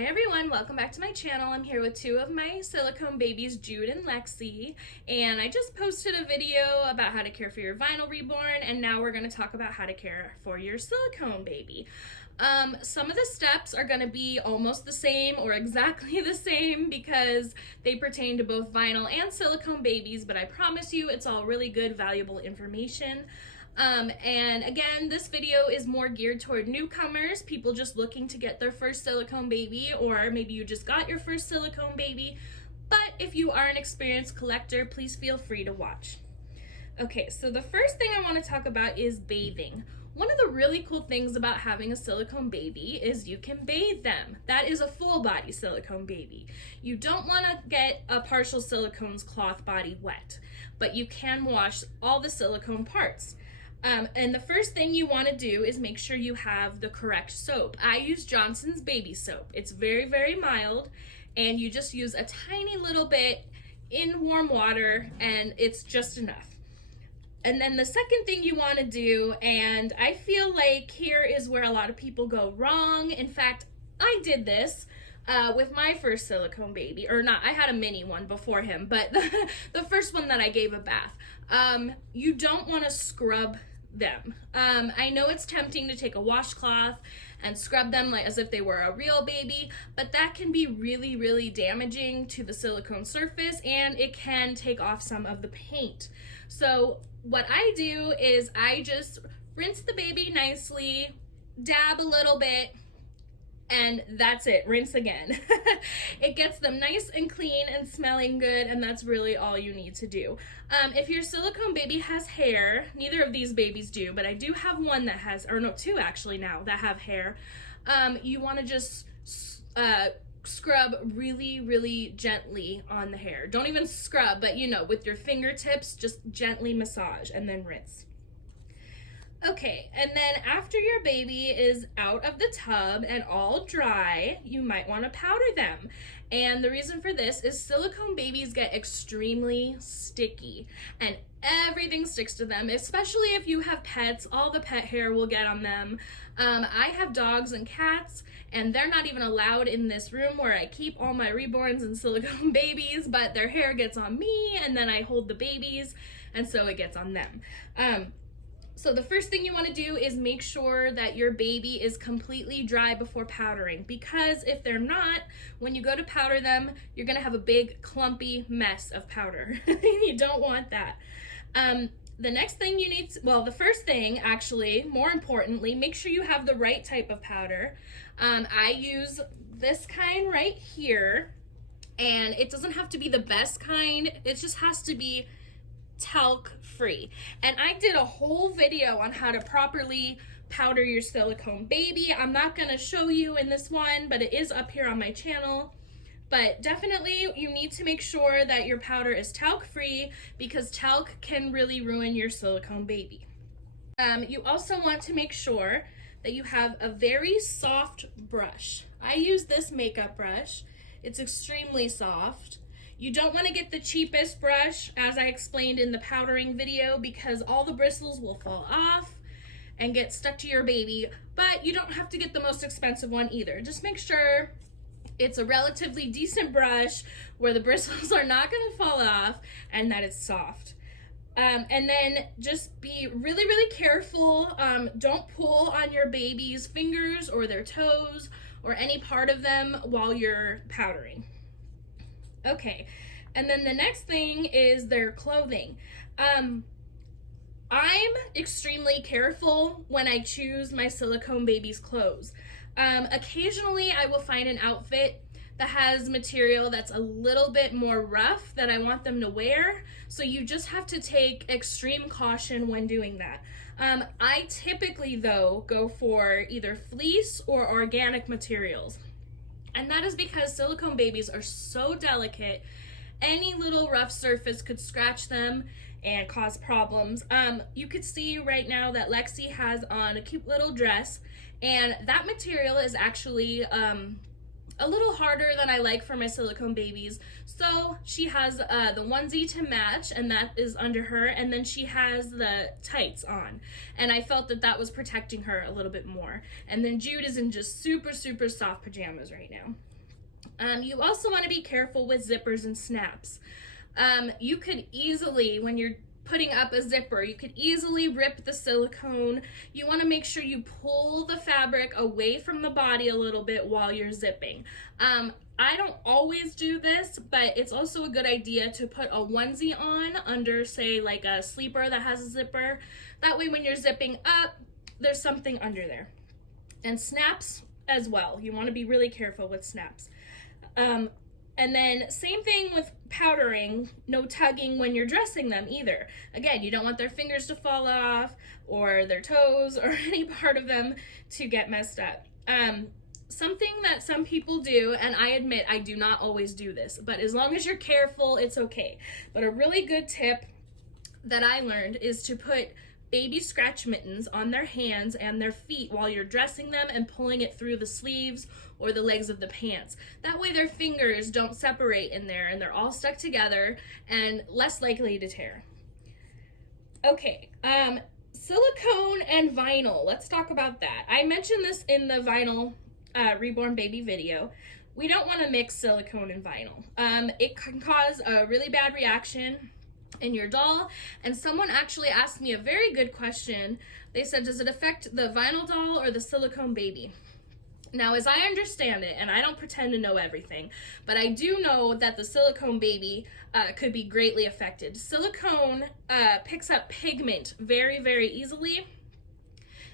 Hey everyone, welcome back to my channel. I'm here with two of my silicone babies, Jude and Lexi, and I just posted a video about how to care for your vinyl reborn, and now we're going to talk about how to care for your silicone baby. Some of the steps are going to be almost the same or exactly the same because they pertain to both vinyl and silicone babies, but I promise you it's all really good, valuable information. And again, this video is more geared toward newcomers, people just looking to get their first silicone baby, or maybe you just got your first silicone baby. But if you are an experienced collector, please feel free to watch. Okay, so the first thing I want to talk about is bathing. One of the really cool things about having a silicone baby is you can bathe them. That is a full body silicone baby. You don't want to get a partial silicone's cloth body wet, but you can wash all the silicone parts. And the first thing you want to do is make sure you have the correct soap. I use Johnson's baby soap. It's very, very mild, and you just use a tiny little bit in warm water, and it's just enough. And then the second thing you want to do, and I feel like here is where a lot of people go wrong. In fact, I did this with my first silicone baby, or not, I had a mini one before him, but the first one that I gave a bath. You don't want to scrub them. I know it's tempting to take a washcloth and scrub them like as if they were a real baby, but that can be really, really damaging to the silicone surface, and it can take off some of the paint. So what I do is I just rinse the baby nicely, dab a little bit, and that's it. Rinse again. It gets them nice and clean and smelling good, and that's really all you need to do. If your silicone baby has hair, neither of these babies do, but I do have one that has, or no, two actually now that have hair. You want to just scrub really, really gently on the hair. Don't even scrub, but with your fingertips, just gently massage and then rinse. Okay, and then after your baby is out of the tub and all dry, you might want to powder them. And the reason for this is silicone babies get extremely sticky and everything sticks to them, especially if you have pets. All the pet hair will get on them. I have dogs and cats, and they're not even allowed in this room where I keep all my reborns and silicone babies, but their hair gets on me, and then I hold the babies, and so it gets on them. So the first thing you want to do is make sure that your baby is completely dry before powdering, because if they're not, when you go to powder them, you're going to have a big clumpy mess of powder. You don't want that. The next thing you need to, well, the first thing actually, more importantly, make sure you have the right type of powder. I use this kind right here, and it doesn't have to be the best kind. It just has to be talc free. And I did a whole video on how to properly powder your silicone baby. I'm not going to show you in this one, but it is up here on my channel. But definitely you need to make sure that your powder is talc free, because talc can really ruin your silicone baby. You also want to make sure that you have a very soft brush. I use this makeup brush. It's extremely soft. You don't want to get the cheapest brush, as I explained in the powdering video, because all the bristles will fall off and get stuck to your baby, but you don't have to get the most expensive one either. Just make sure it's a relatively decent brush where the bristles are not going to fall off and that it's soft. And then just be really, really careful. Don't pull on your baby's fingers or their toes or any part of them while you're powdering. Okay, and then the next thing is their clothing. I'm extremely careful when I choose my silicone baby's clothes. Occasionally I will find an outfit that has material that's a little bit more rough that I want them to wear, so you just have to take extreme caution when doing that. I typically, though, go for either fleece or organic materials. And that is because silicone babies are so delicate. Any little rough surface could scratch them and cause problems. You could see right now that Lexi has on a cute little dress, and that material is actually a little harder than I like for my silicone babies. So she has the onesie to match, and that is under her, and then she has the tights on, and I felt that that was protecting her a little bit more. And then Jude is in just super, super soft pajamas right now. You also want to be careful with zippers and snaps. You could easily, when you're putting up a zipper, you could easily rip the silicone. You want to make sure you pull the fabric away from the body a little bit while you're zipping. I don't always do this, but it's also a good idea to put a onesie on under, say, like a sleeper that has a zipper. That way when you're zipping up, there's something under there. And snaps as well. You want to be really careful with snaps. And then same thing with powdering, no tugging when you're dressing them either. Again, you don't want their fingers to fall off or their toes or any part of them to get messed up. Something that some people do, and I admit I do not always do this, but as long as you're careful, it's okay. But a really good tip that I learned is to put baby scratch mittens on their hands and their feet while you're dressing them and pulling it through the sleeves or the legs of the pants. That way their fingers don't separate in there and they're all stuck together and less likely to tear. Okay, silicone and vinyl. Let's talk about that. I mentioned this in the vinyl reborn baby video. We don't want to mix silicone and vinyl. It can cause a really bad reaction in your doll. And someone actually asked me a very good question. They said, does it affect the vinyl doll or the silicone baby? Now, as I understand it, and I don't pretend to know everything, but I do know that the silicone baby could be greatly affected. Silicone picks up pigment very, very easily.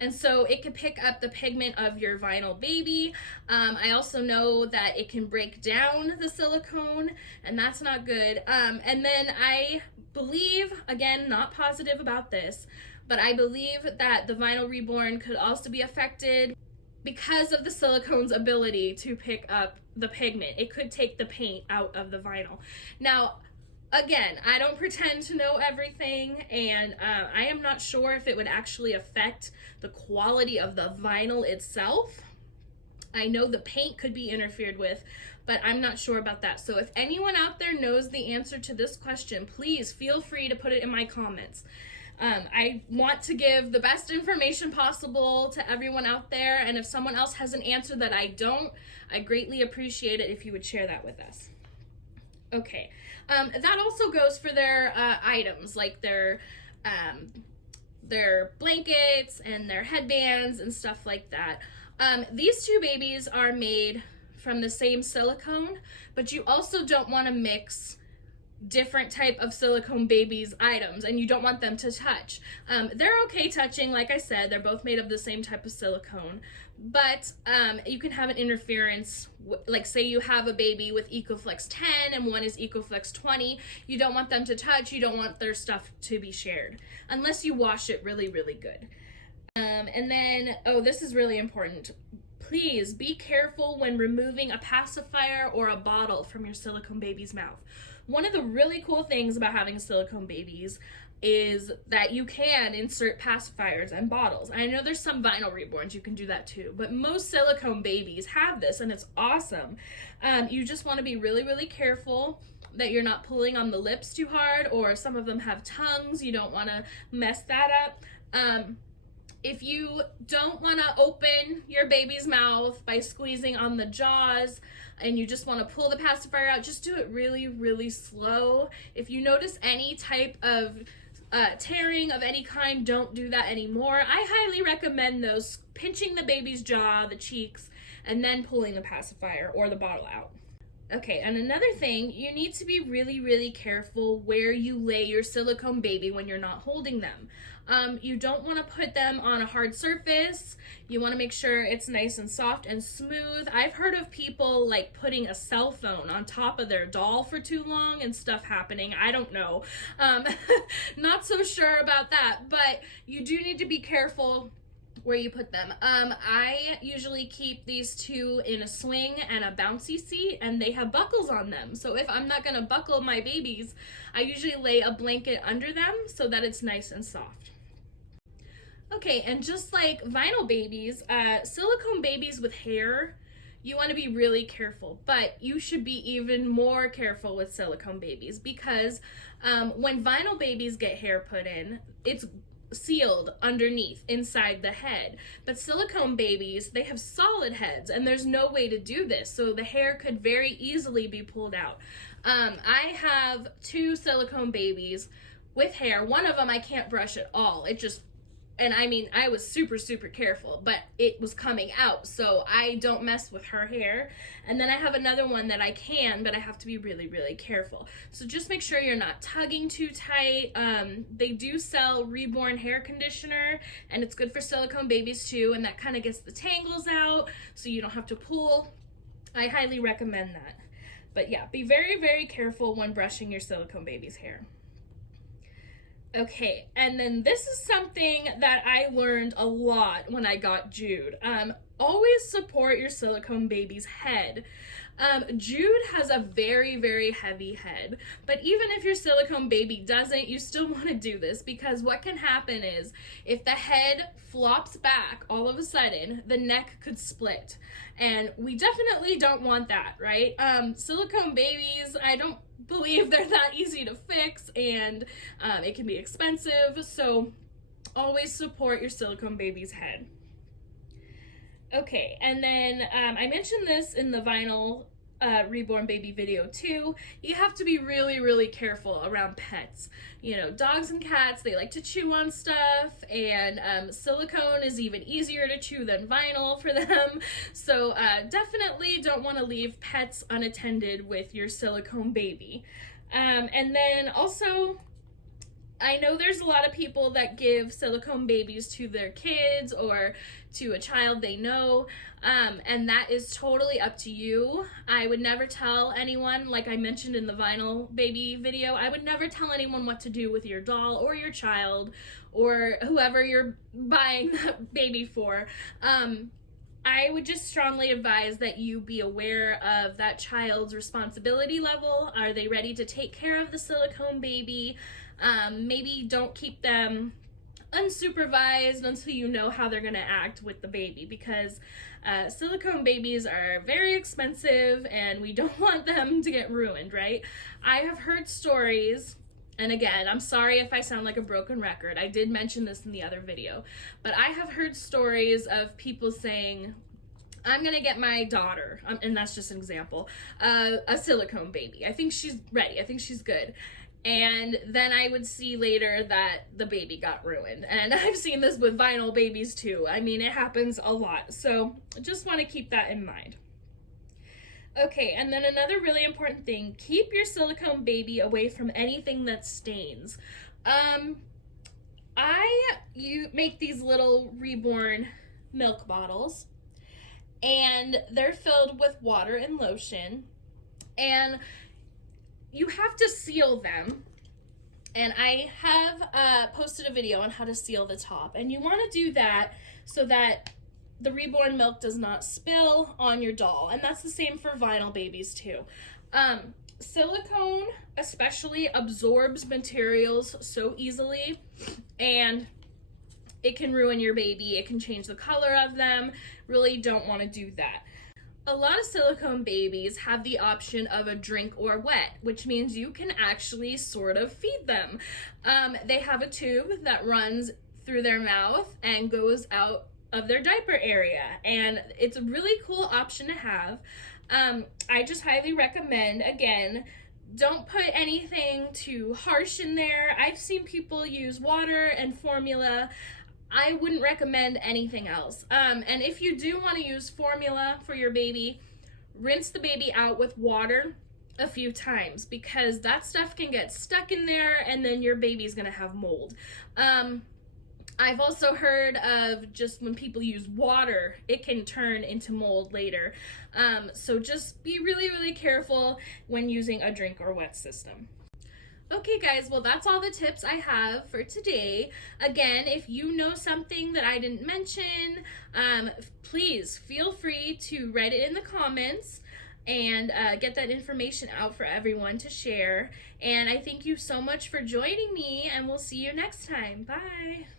And so it can pick up the pigment of your vinyl baby. I also know that it can break down the silicone, and that's not good. And then I believe, again, not positive about this, but I believe that the vinyl reborn could also be affected because of the silicone's ability to pick up the pigment. It could take the paint out of the vinyl. Now, again, I don't pretend to know everything, and I am not sure if it would actually affect the quality of the vinyl itself. I know the paint could be interfered with, but I'm not sure about that. So if anyone out there knows the answer to this question, please feel free to put it in my comments. I want to give the best information possible to everyone out there, and if someone else has an answer that I don't, I greatly appreciate it if you would share that with us. Okay, that also goes for their items, like their blankets and their headbands and stuff like that. These two babies are made from the same silicone, but you also don't want to mix different type of silicone babies items, and you don't want them to touch. They're okay touching, like I said, they're both made of the same type of silicone, but you can have an interference, like say you have a baby with EcoFlex 10 and one is EcoFlex 20, you don't want them to touch, you don't want their stuff to be shared, unless you wash it really, really good. And then, oh, this is really important. Please be careful when removing a pacifier or a bottle from your silicone baby's mouth. One of the really cool things about having silicone babies is that you can insert pacifiers and bottles. I know there's some vinyl reborns you can do that too, but most silicone babies have this, and it's awesome. You just want to be really, really careful that you're not pulling on the lips too hard, or some of them have tongues. You don't want to mess that up. If you don't want to open your baby's mouth by squeezing on the jaws and you just want to pull the pacifier out, just do it really, really slow. If you notice any type of tearing of any kind, don't do that anymore. I highly recommend those, pinching the baby's jaw, the cheeks, and then pulling the pacifier or the bottle out. Okay, and another thing, you need to be really, really careful where you lay your silicone baby when you're not holding them. You don't want to put them on a hard surface. You want to make sure it's nice and soft and smooth. I've heard of people like putting a cell phone on top of their doll for too long and stuff happening. I don't know. Not so sure about that, but you do need to be careful where you put them. I usually keep these two in a swing and a bouncy seat, and they have buckles on them. So if I'm not gonna buckle my babies, I usually lay a blanket under them so that it's nice and soft. Okay, and just like vinyl babies, silicone babies with hair, you want to be really careful, but you should be even more careful with silicone babies, because when vinyl babies get hair put in, it's sealed underneath inside the head. But silicone babies, they have solid heads and there's no way to do this, so the hair could very easily be pulled out. I have 2 silicone babies with hair. One of them I can't brush at all. It just, and I mean, I was super careful, but it was coming out, so I don't mess with her hair. And then I have another one that I can, but I have to be really careful. So just make sure you're not tugging too tight. They do sell Reborn hair conditioner, and it's good for silicone babies too, and that kind of gets the tangles out, so you don't have to pull. I highly recommend that. But yeah, be very careful when brushing your silicone baby's hair. Okay, and then this is something that I learned a lot when I got Jude. Always support your silicone baby's head. Jude has a very heavy head, but even if your silicone baby doesn't, you still want to do this, because what can happen is if the head flops back all of a sudden, the neck could split, and we definitely don't want that, right? Silicone babies, I don't believe they're that easy to fix, and it can be expensive, so always support your silicone baby's head. Okay, and then I mentioned this in the vinyl Reborn baby video too. You have to be really careful around pets. You know, dogs and cats, they like to chew on stuff, and silicone is even easier to chew than vinyl for them. So definitely don't want to leave pets unattended with your silicone baby. And then also, I know there's a lot of people that give silicone babies to their kids or to a child they know, and that is totally up to you. I would never tell anyone, like I mentioned in the vinyl baby video, I would never tell anyone what to do with your doll or your child or whoever you're buying that baby for. I would just strongly advise that you be aware of that child's responsibility level. Are they ready to take care of the silicone baby? Maybe don't keep them unsupervised until you know how they're going to act with the baby, because silicone babies are very expensive and we don't want them to get ruined, right? I have heard stories, and again, I'm sorry if I sound like a broken record. I did mention this in the other video, but I have heard stories of people saying, I'm gonna get my daughter, and that's just an example, a silicone baby. I think she's ready. I think she's good. And then I would see later that the baby got ruined. And I've seen this with vinyl babies too. I mean, it happens a lot. So just want to keep that in mind. Okay, and then another really important thing, keep your silicone baby away from anything that stains. You make these little Reborn milk bottles, and they're filled with water and lotion, and you have to seal them. And I have posted a video on how to seal the top, and you want to do that so that the Reborn milk does not spill on your doll, and that's the same for vinyl babies too. Silicone especially absorbs materials so easily, and it can ruin your baby. It can change the color of them. Really don't want to do that. A lot of silicone babies have the option of a drink or wet, which means you can actually sort of feed them. They have a tube that runs through their mouth and goes out of their diaper area, and it's a really cool option to have. I just highly recommend, again, don't put anything too harsh in there. I've seen people use water and formula. I wouldn't recommend anything else. And if you do want to use formula for your baby, rinse the baby out with water a few times, because that stuff can get stuck in there and then your baby's gonna have mold. I've also heard of just when people use water, it can turn into mold later. So just be really careful when using a drink or wet system. Okay guys, well that's all the tips I have for today. Again, if you know something that I didn't mention, please feel free to write it in the comments and get that information out for everyone to share. And I thank you so much for joining me, and we'll see you next time. Bye!